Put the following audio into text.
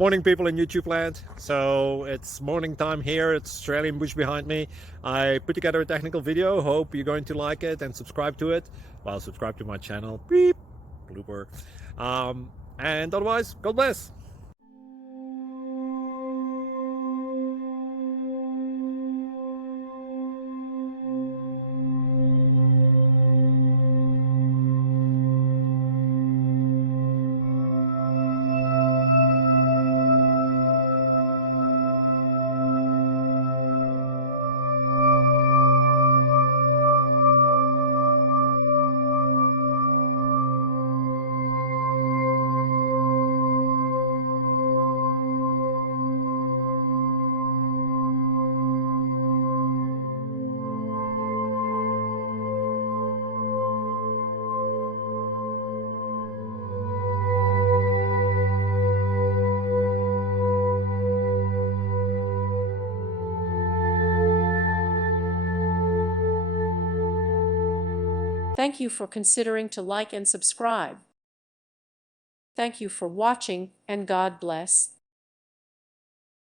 Morning, people in YouTube land. So it's morning time here. It's Australian bush behind me. I put together a technical video. Hope you're going to like it and subscribe to it. Well, subscribe to my channel. Beep. Blooper. And otherwise, God bless. Thank you for considering to like and subscribe. Thank you for watching, and God bless.